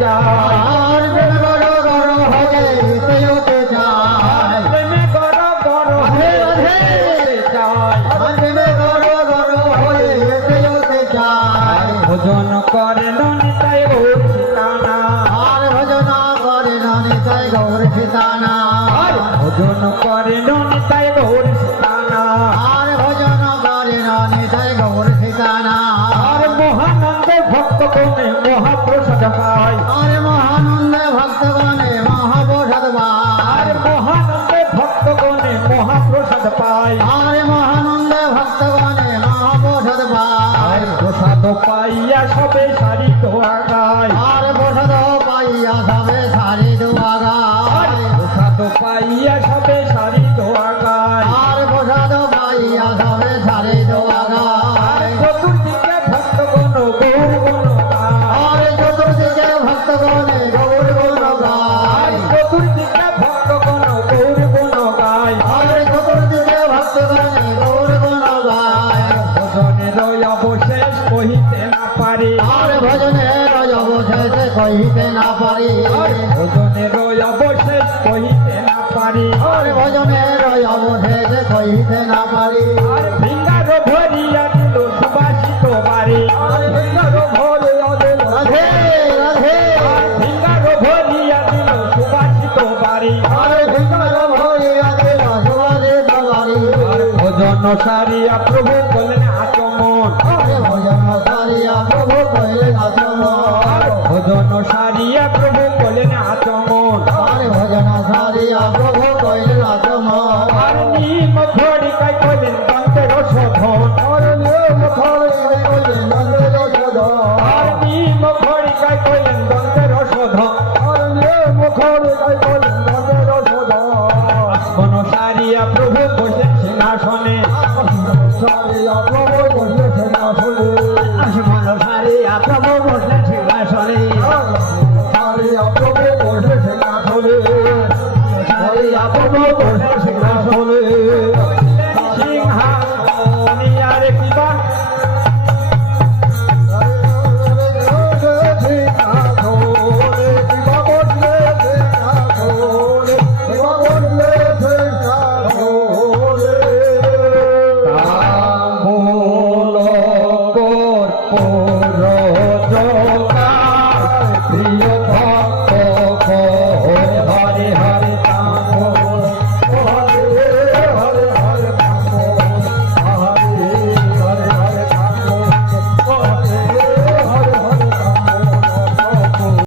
আর প্রেম গড় গড় হয়ে যেতে চায় প্রেমে গড় গড় রাধে রাধে যায় আর প্রেমে গড় গড় হয়ে যেতে চায় ভোজন করে নিতাই গৌর সীতানা আর ভজন করে নিতাই গৌর সীতানা ভোজন করে নিতাই গৌর সীতানা আর ভজন করে নিতাই গৌর সীতানা আর মহানন্দে ভক্তগণে মহাপ্রসাদ পায় আর মহানন্দে ভক্তগণে মহাপ্রসাদ আর পায় মহানন্দে ভক্তগণে মহাপ্রসাদ পায় আর মহানন্দে ভক্তগণে মহাপ্রসাদ আর পায় প্রসাদ পাইয়া সবে সারি দোয়া গায় আর প্রসাদ পাইয়া সবে সারি দোয়া গায় প্রসাদ পাইয়া সবে সারি দোয়া গায় আর প্রসাদ পাইয়া সবে সারি দোয়া গায় চতুর্দিকে ভক্তগণ গৌর গুণ গায় আর চতুর্দিকে ভক্তগণে গৌর গুণ গায় চতুর্দিকে ভক্তগণ গৌর গুণ গায় আর চতুর্দিকে ভক্তগণে গৌর গুণ গায় ভজনের অবশেষ কহিতে না পারে আর ভজনের অবশেষে কহিতে না পারি ভজনের অবশেষ কহিতে না পারে আর ভজনের অবশেষে কহিতে না পারি আর ভিঙ্গার ভরিয়া দিল সুবাসিত বাড়ি আর ভিঙ্গার ভরিয়া দিল রাধে রাধে আর ভিঙ্গার ভরিয়া দিল সুবাসিত বাড়ি আর ভিঙ্গার ভরিয়া দিল সুবাসিত বাড়ি আর ভজন সারিয়া প্রভু বলেন আচমন আর ভজন সারিয়া প্রভু কহিলেন আচমন ভজন সারিয়া প্রভু বলেন আচমন আর ভজন সারিয়া প্রভু কহিলেন আচমন আর নিম ঘড়িকায় কইলেন দন্তের শোধন আর নিয়ম ধরিবে কহিলেন নন্দের সদন আর নিম ঘড়িকায় কইলেন দন্তের শোধন আর নিয়ম ধরিবে কহিলেন নন্দের সদন বন সারিয়া প্রভু বসেন সিংহাসনে সারিয়া প্রভু কহিলেন সিংহাসনে আসমান সারিয়া প্রভু বসেন সিংহাসনে সারিয়া প্রভু কহিলেন সিংহাসনে সারিয়া প্রভু বসেন সিংহাসনে সিংহাসনে আর কিবা প্রিয়